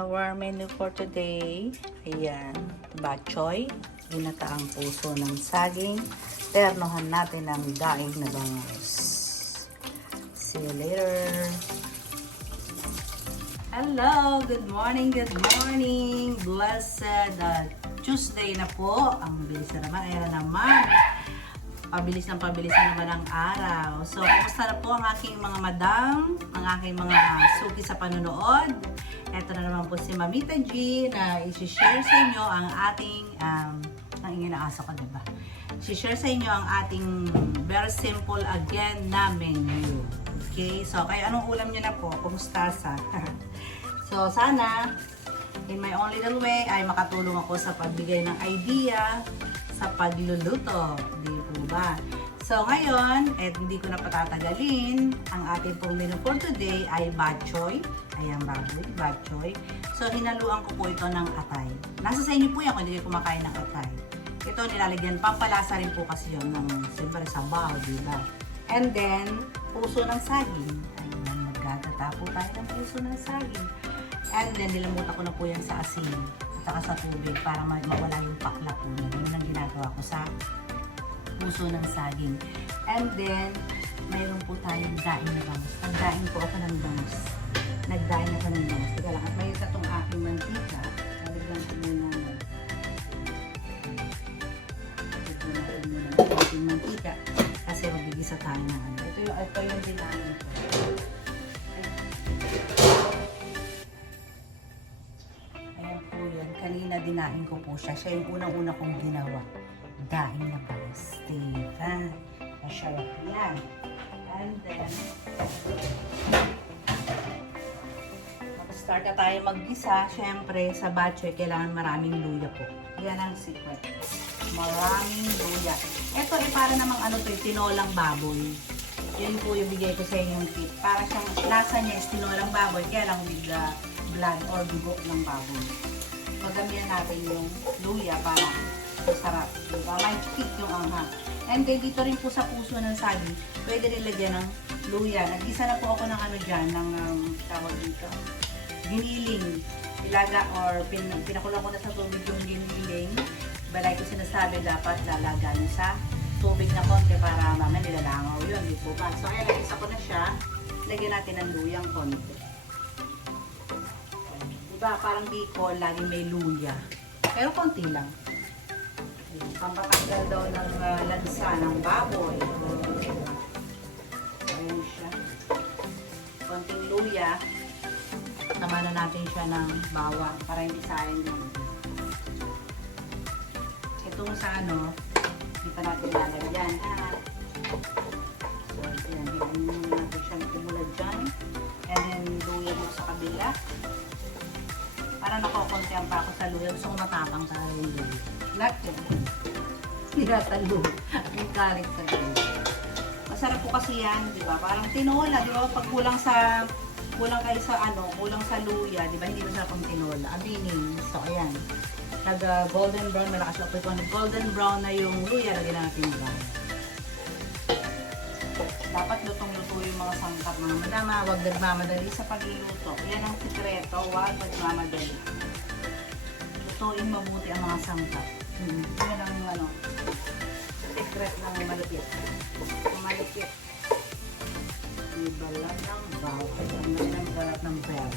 our menu for today. Ayan, bok choy, ginataang puso ng saging. Ternohan natin ang daing na bangus. See you later. Hello, good morning, good morning. Blessed Tuesday na po. Ang bilis na naman, ayan na naman. Pabilis na naman ang araw. So, kumusta na po ang aking mga madam, ang aking mga suki sa panonood. Ito na naman po si Mamita G na i-share sa inyo ang ating, ang ingin na aso ko, diba? I-share sa inyo ang ating very simple again na menu. Okay? So, kaya anong ulam nyo na po? Kumusta? So, sana, in my own little way, ay makatulong ako sa pagbigay ng idea sa pagluluto, di po ba? So ngayon, hindi ko na patatagalin. Ang ating pong menu for today ay bok choy. Ayan, bok choy. So hinaluan ko po ito ng atay. Nasa sa inyo po yan kung hindi kayo kumakain ng atay. Ito nilalagyan, pampalasa rin po kasi yun ng siyempre sabaw, di ba? And then, puso ng saging. Ayan, magagata po tayo ng puso ng saging. And then, nilamutan ko na po yan sa asin at sa tubig para mawala yung pakla po niya. Yun ang ginagawa ko sa puso ng saging. And then, mayroon po tayong daing na bangus. Nagdaing po ako ng bangus. Nagdaing ako ng bangus. Teka lang, at may isa itong aking mantika. Nalagyan ko muna ng ating mantika. Kasi magigisa tayo ng ano. Ito yung dinaing ko. Kanina dinain ko po siya. Siya yung unang-una kong ginawa. Daing na bangus. Diba? Masarap yan. And then, mag-start na tayo mag-gisa. Siyempre, sa bok choy, kailangan maraming luya po. Yan ang secret. Maraming luya. Ito ay para namang tinolang baboy. Yan po yung bigay ko sa inyong tip. Para siyang, lasa niya is tinolang baboy. Kaya lang bigla blood or dugo ng baboy. Magamihan natin yung luya para masarap. Diba? May kick yung anghang. And then dito rin po sa puso ng saging, pwede rin lagyan ng luya. Nag-isa na po ako ng dyan, ng tawag dito, giniling. Ilaga or pinakulang ko na sa tubig yung giniling. Balay ko sinasabi, dapat lalagyan sa tubig na konti para mamaya nilalangaw yun. Di po ba? So ayan, nag-isa ko na siya. Lagyan natin ng luyang konti. Diba, parang bicol, laging may luya. Pero konti lang. Pampatanggal daw ng lansa ng baboy. Ayan siya. Konting luya. Tama na natin siya ng bawang para hindi sayang lang. Itong sa hindi pa natin lalagyan. So, ayan, hindi natin siyang kumulad dyan. And then, luya mo sa kabila. Para nakokontihan pa ako sa luya. Gusto ko matapang sa yung luya. Lahat yun. Nilatalo. Yung karit sa luya. Masarap po kasi yan, di ba? Parang tinola, di ba? Pag kulang sa luya, di ba? Hindi masarap ang tinola. Abinin. So, ayan. Golden brown, malakas ako ito. Golden brown na yung luya, lagyan natin brown. Dapat lutong-luto yung mga sangkap, mga madama. Huwag nagmamadali sa pagluluto. Yan ang sikreto. Huwag nagmamadali. Lutuin mabuti ang mga sangkap. Yan ang secret ng malupit. Malupit. Ibalat ng bawal. Ang balat ng bell.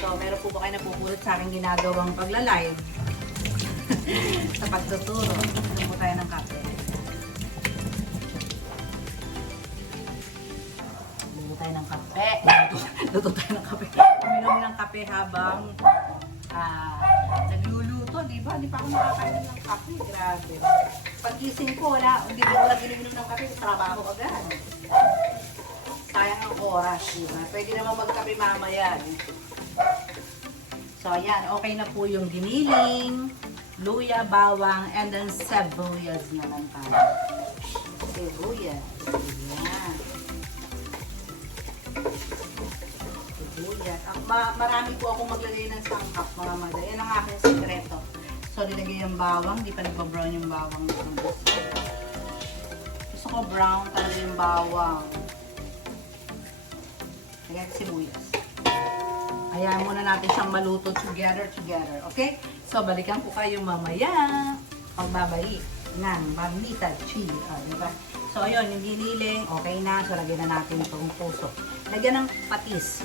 So, meron po ba kayo napupulot sa aking ginagawang pagla-live? Sa pagtuturo. Ito po tayo ng kape. Tayo ng kape. Luto tayo ng kape. Uminom ng kape habang nagluluto, di ba? Di pa ako nakakain ng kape. Grabe. Pag-gising ko, hindi ko wala giniminom ng kape. Trabaho agad. Sayang ang oras, di ba? Pwede naman magkape mamaya. So, ayan. Okay na po yung giniling, luya, bawang, and then sibuyas naman tayo. Sibuyas. Ayan. Marami po akong maglagay ng sangkap, mga mada. Yan ang aking sekreto. So, nilagay yung bawang. Di pa nagpa-brown yung bawang. Gusto ko brown talaga yung bawang. Lagyan sibuyas. Hayaan muna natin siyang maluto together. Okay? So, balikan ko kayo mamaya. Pagbabalik ng Mamita Chi. Diba? So, ayun, yung giniling, okay na. So, lagyan na natin itong puso. Lagyan ng patis.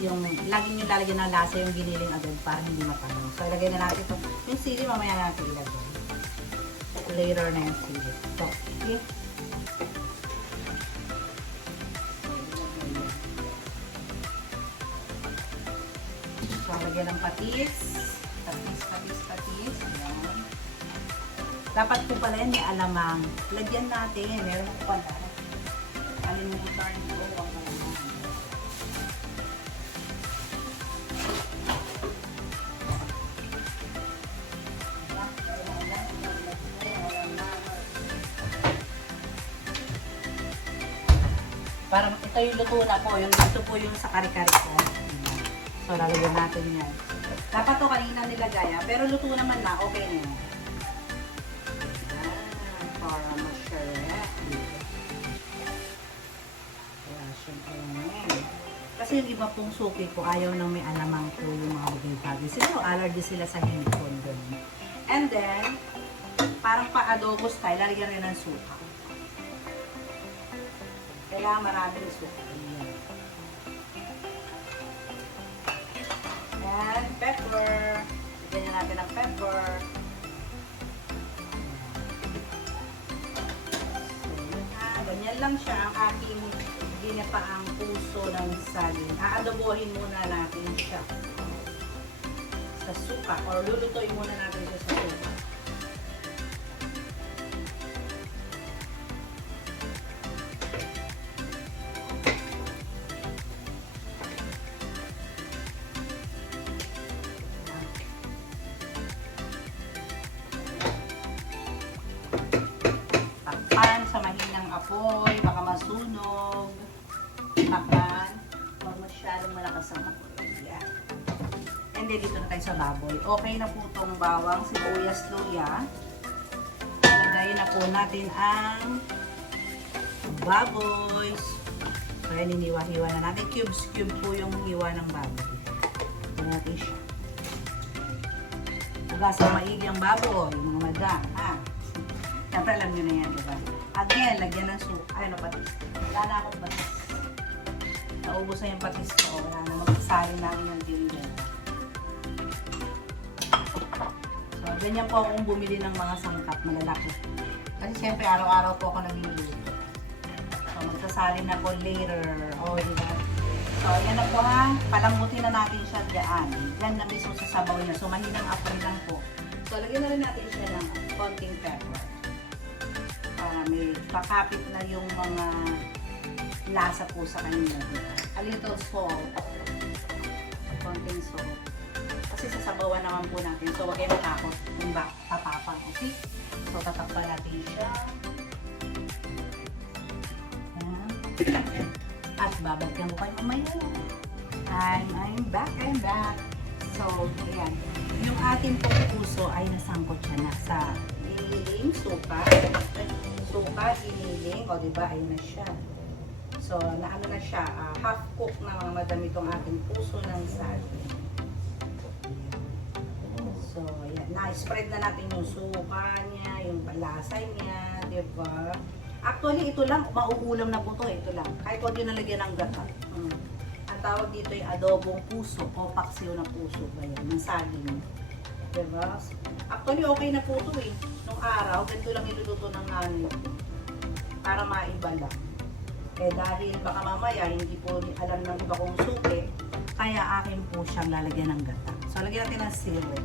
Lagi nyo lalagyan ng lasa yung giniling agad para hindi matanaw. So, lagyan na natin ito. Yung sili, mamaya natin ilagay. Later na yung sili. So, okay? So, lagyan ng patis. Patis. Ayan. Dapat po pala yan may alamang. Lagyan natin. Meron po pala. Alimutan ko ang alamang. Para ito yung luto na po. Ito po yung sa kare-kare ko. So, lalagyan natin yan. Dapat to kanina nilagay, pero luto naman na. Okay na yan. Para ma-share. Kasi yung iba pong suki ko, ayaw nang may alamang po yung mga bagay-bagay. Siguro allergy sila sa hipon. And then, parang pa-adobo style, lalagyan rin ng suka. Kailangan maraming suka. And pepper. Lagyan natin ng pepper. Ganyan lang siya ang ating ginapaang puso ng saging. Aadobohin muna natin siya sa suka or lulutuin muna natin siya sa suka. Apoy, baka masunog. Takpan. Huwag masyadong malakas ang apoy. Yan. And then dito na tayo sa baboy. Okay na po itong bawang, sibuyas, luya. Lagayin na po natin ang baboy. So yan, iniwa-hiwa na natin. Cubes po yung hiwa ng baboy. Ito natin siya. Hugasan maigi ang baboy, mga madam. Siyempre alam nyo na yan, diba? Again, lagyan ng suka. Ay, patis. Wala na akong patis. Naubos na yung patis ko. Wala na magsasalin namin yung diligan. So, ganyan po akong bumili ng mga sangkap malalaki. Kasi siyempre, araw-araw po ako nagluluto. So, magsasalin ako later. Diba? So, yan na po ha. Palambutin na natin siya dyan. Yan na mismo sa sabaw niya. So, mahinang apoy lang po. So, lagyan na rin natin siya ng konting pepper. May pakapit na yung mga lasa po sa kanya. A little salt. Konting salt. Kasi sasabawan naman po natin. So, huwag kayo natakot kung tatapang. Okay? So, tatakpan natin siya. At babalikan ko kayo mamaya. I'm back. So, ayan. Yung ating puso ay nasangkot siya na sa giniling, suka, giniling, o diba, ayun na siya. So, naano na siya, half cook na mga madam itong ating puso ng saging. So, ayan, na-spread na natin yung suka niya, yung palasa niya, diba? Actually, ito lang, mauulam na po ito, ito lang. Kahit huwag yun nalagyan ng gata. Ang tawag dito ay adobong puso o paksiw na puso ba yan, ng saging. Diba? Actually, okay na po ito eh. Nung araw, ganito lang iluluto ng nanay para maiba lang. Dahil baka mamaya, hindi po alam ng iba kong suki, kaya akin po siyang lalagyan ng gata. So, lagyan natin ng sili.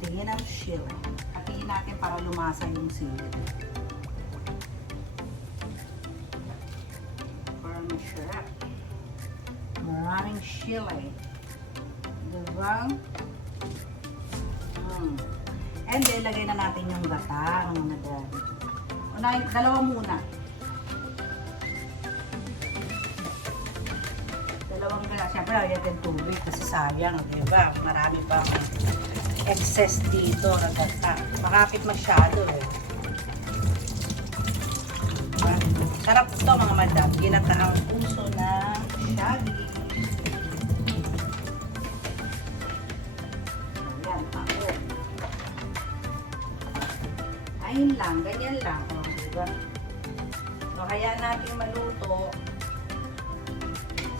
Tingin ng sili. Hatiin natin para lumasa yung sili. Para masarap. Maraming sili. Diba? And then, lagay na natin yung gata, mga madam. Unahin, dalawa muna. Dalawang gata. Siyempre, lagay natin tubig kasi sayang, diba? Marami pa excess dito na gata. Makapit masyado eh. Sarap ito mga madam. Ginataang puso na saging. Ayun lang, ganyan lang. O, diba? So, kaya natin maluto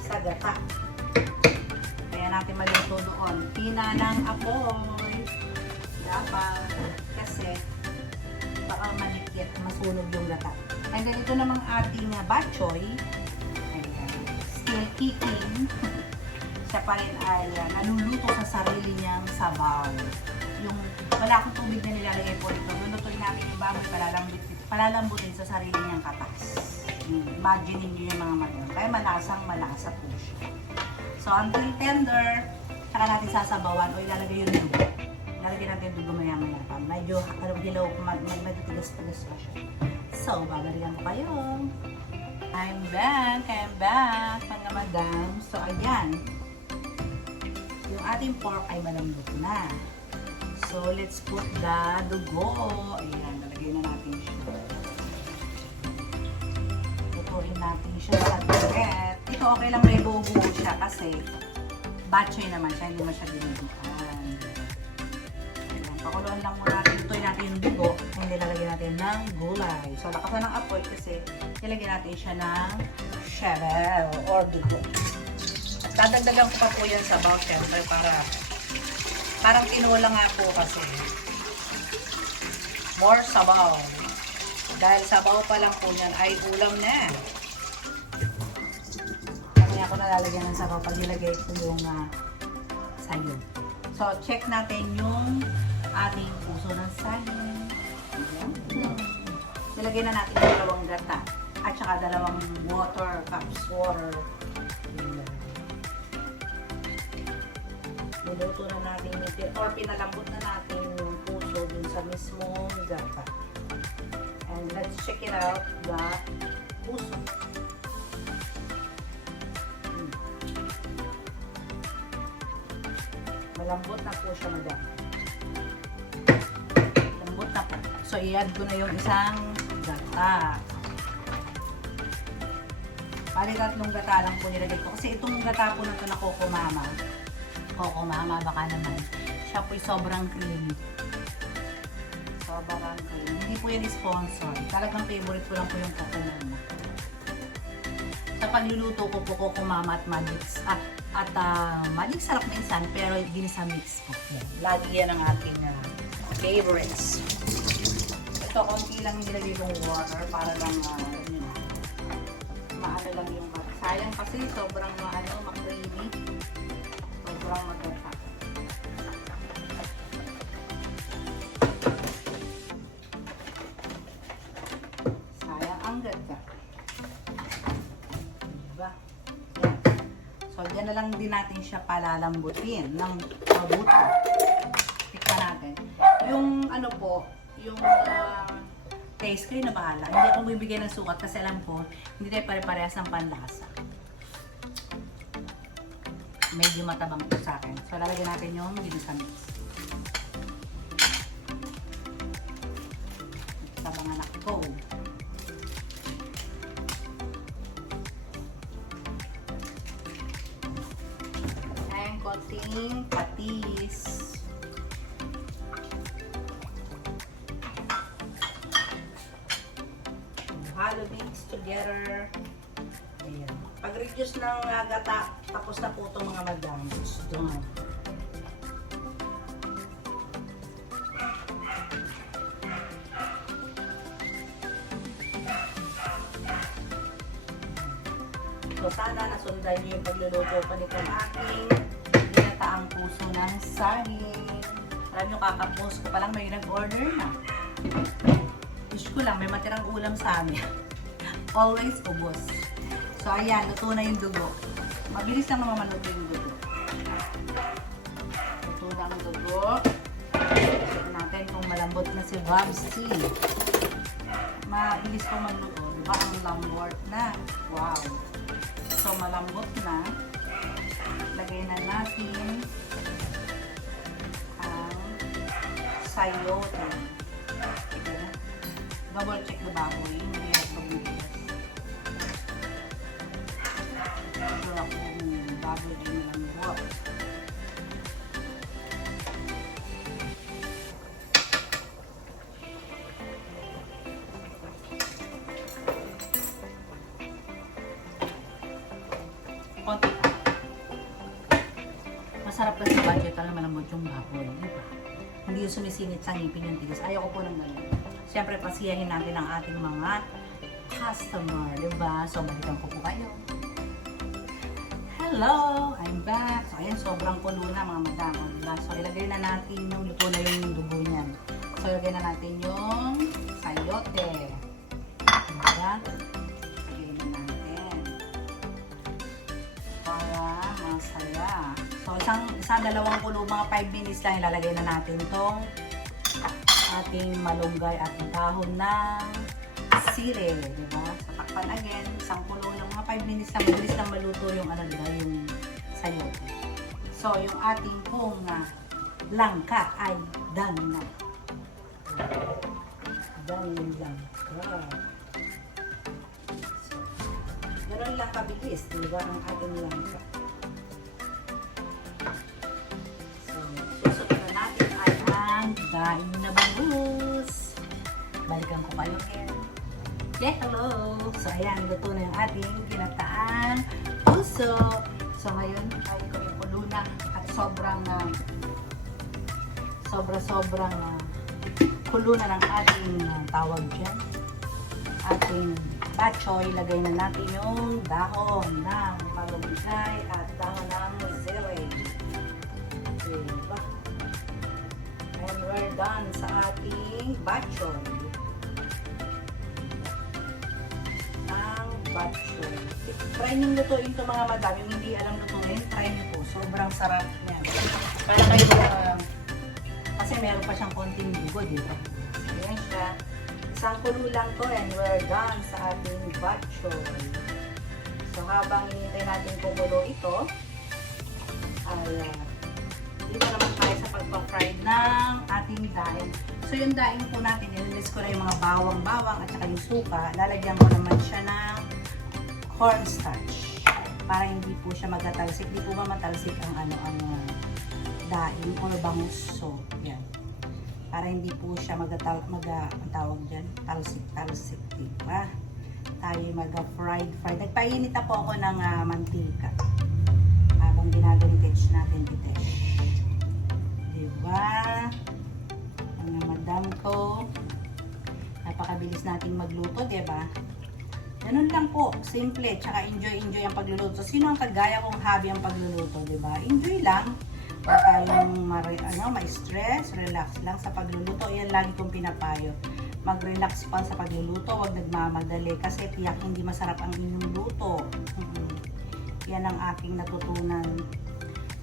sa gata. Kaya natin maluto doon. Pina ng apoy. Dapat. Kasi, baka malikit, masunog yung gata. And then, ito namang ating batchoy. Still kicking. Siya pa rin ay naluluto sa sarili niyang sabaw. Yung wala akong tubig na nilalagay po ito. Lulutuin natin yung baboy, palalambutin sa sarili niyang katas. Imagine niyo yung mga mayon. Kaya malasa po siya. So, until tender, saka natin sasabawan o ilalagay yung dugo. Ilalagay natin yung dugo maya-maya pa. Medyo hilaw, magtigas-tigas pa siya. So, babalikan ko kayo. I'm back, mga madam. So, ayan. Yung ating pork ay malambot na. So, let's put the dugo. Ayan, nalagay na natin siya. Lutuin natin siya sa tiret. Ito, okay lang may buo siya kasi batchoy naman siya, hindi masyadong dinuguan. Ayan, pakuluan lang muna natin. Lutuin natin yung dugo. Hindi lalagyan natin ng gulay. So, lakasan ng apoy kasi ilagyan natin siya ng shovel or dugo. At dadagdagan ko pa po yan sa baw, syempre, parang tinola nga po kasi. More sabaw. Dahil sabaw pa lang po yan ay ulam na. Kaya ako nalalagyan ng sabaw pag nilagay ko yung sayo. So, check natin yung ating puso ng sayo. Nilagay na natin yung dalawang gata at saka dalawang cups water. Niluto na natin or pinalambot na natin yung puso dun sa mismong gata. And let's check it out, the puso. Malambot na po siya, madam. Malambot na po. So, i-add ko na yung isang gata. Bali, tatlong gata lang po nilagay ko. Kasi itong gata po na ito na Coco Mama, baka naman. Siya po'y sobrang creamy. Sobrang creamy. Hindi po yan sponsor. Talagang favorite ko lang po yung Coco Mama. Sa pagluluto ko po Coco Mama at Magix. Magix sarap minsan, pero ginisa mix po. Lagi yan ang ating favorites. Ito, konti lang nilagay kong water para lang maano lang yung bata. Sayang kasi sobrang ma-creamy. Sobrang maganda. Sayang ang ganda. Diba? Yan. So, dyan na lang din natin siya palalambutin ng mabuti. Tikman natin. Yung yung taste kayo na bahala. Hindi ako bibigay ng sukat kasi alam ko, hindi tayo pare-parehas ng panlasa. Medyo matabang po sa akin. So, lalagyan natin yung ginisa mix. Tabang anak ko. Ayan, konting patis. Halo mix together. Ayan. Pag-reduce ng gata, tapos na po itong mga madam. Done. So, sana nasundan niyo yung pagluluto pa nitong aking ginataang puso ng saging. Alam nyo, kakapost ko pa lang may nag-order na. Wish ko lang, may matirang ulam sa amin. Always ubos. So, ayan, luto na yung dugo. Mabilis lang naman maluto yung dugo. Luto na ang dugo. Check natin kung malambot na si Babsy. Mabilis pa maluto. Diba? Ang lambot na. Wow. So, malambot na. Lagay na natin ang sayote. Double check the baboy. Hindi yan pag-mix. Ito ako yung baboy ay malambot. apple, di ba? Hindi yung sumisingit sa ngipin yung tigas. Ayaw ko po ng ganun. Siyempre, pasiyahin natin ang ating mga customer, di ba? So, balikan ko po kayo. Hello! I'm back. So, ayan, sobrang kulo na mga madam. Diba? So, ilagay na natin yung luto na yung dugo niyan. So, ilagay na natin yung sayote. Diba? Ilagay na natin. Para masaya. So, dalawang kulo, mga 5 minutes lang ilalagay na natin itong ating malunggay at dahon ng sili, di ba? So, takpan again, isang kulo lang, mga 5 minutes lang, mabilis lang maluto yung diba, yung sayote. So, yung ating pong langka ay done na. Done yung langka. So, ganoon lang kabilis, di ba, ang ating langka. So, susunod na natin ay ang daing na bangus. Balikan ko kayo again. Okay, hello! So, ayan, luto na yung ating ginataang puso. So, ngayon, ay ko yung kulo na at sobrang kulo na ng ating tawag dyan. Ating bachoy, lagay na natin yung dahon ng malunggay at dahon ng sili. Diba? And we're done sa ating bachoy. Bachoy. Try nyo lutuin ito mga madam. Yung hindi alam lutuin, try nyo po. Sobrang sarap niya. Kaya kayo, kasi meron pa siyang konting dugo, di ba? Ayan siya. Isang kulo lang to and we're done sa ating bachoy. So habang hinintay natin kumulo ito, ay dito naman tayo sa pagpa-fry ng ating daing. So yung daing po natin, nililis ko na yung mga bawang-bawang at saka yung suka. Lalagyan ko naman siya ng cornstarch para hindi po siya magatalsik. Hindi po matalsik ang daing or bangus. So, yan. Para hindi po siya tawag dyan, talsik, diba? Tayo fried. Nagpainit na po ako ng mantika habang ginaganitech natin ditesh. Diba? Mga madam ko, napakabilis nating magluto, diba? Ganun lang po, simple, tsaka enjoy ang pagluluto. Sino ang kagaya kong hobby ang pagluluto, diba? Enjoy lang. Huwag tayong ma-stress, relax lang sa pagluluto. Yan lagi kong pinapayo. Mag-relax pa sa pagluluto, huwag nagmamadali kasi tiyak hindi masarap ang inyong luto. Yan ang aking natutunan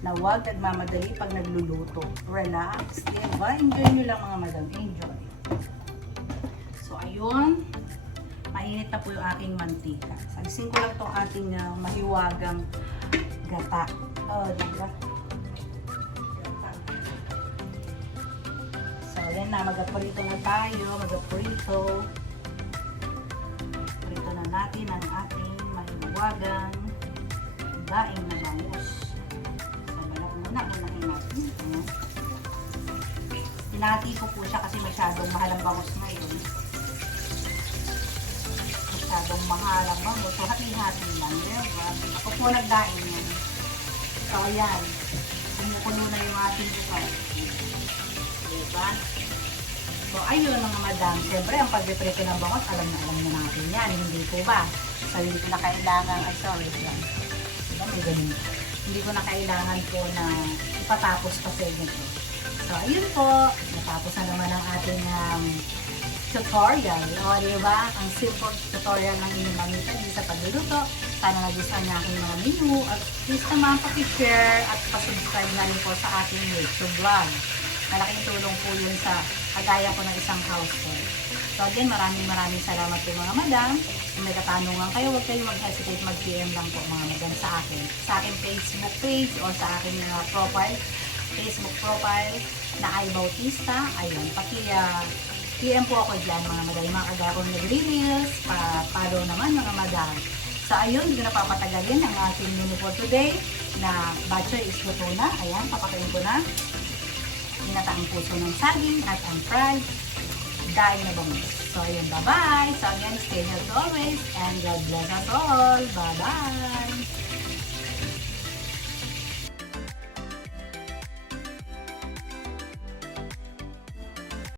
na huwag nagmamadali pag nagluluto. Relax, diba? Enjoy nyo lang mga madam, enjoy. So, ayun. Mainit na po yung aking mantika. Salisin ko lang itong ating mahiwagang gata. Oh, diba? Gata. So, yan na. Mag-aprito na tayo. Mag-aprito. Aprito na natin ang ating mahiwagang daing na bangus. So, unahin natin. Pinati ko po siya kasi masyadong mahal ang bangus ngayon. Masyadong mahal ang bangus. So, hati-hati lang. Diba? Ako po nagdaing yan. So, ayan. Kumukulo na yung ating bukas. Diba? So, ayun mga madam. Siyempre, ang pagpiprito ng bangus, alam na natin yan. Hindi po ba? So, hindi ko na kailangan, diba, may ganun. Hindi ko na kailangan po na ipatapos kasi nito. So, ayun po. Natapos na naman ang ating tutorial. O, diba? Ang simple tutorial ng inyong mamita dito sa pagluluto. Sana nagustuhan niya aking mga menu. At please naman paki-share at pa-subscribe na rin po sa ating YouTube vlog. Malaking tulong po yun sa kagaya ko ng isang household. So again, maraming salamat po mga madam. Kung may katanungan kayo, huwag kayong mag-hesitate, mag-PM lang po mga madam sa akin. Sa aking Facebook page o sa aking Facebook profile na Ay Bautista. Ayun, PM po ako dyan mga madam. Yung mga kagaya kong nagre-reels, pa-follow naman mga madam. So ayun, hindi ko na papatagalin ang ating menu for today na bachoy is luto na. Ayan, papakain ko na. Ginataang puso ng saging at ang fried daing na bangus. So ayun, bye-bye! So again, stay healthy always and God bless us all. Bye-bye!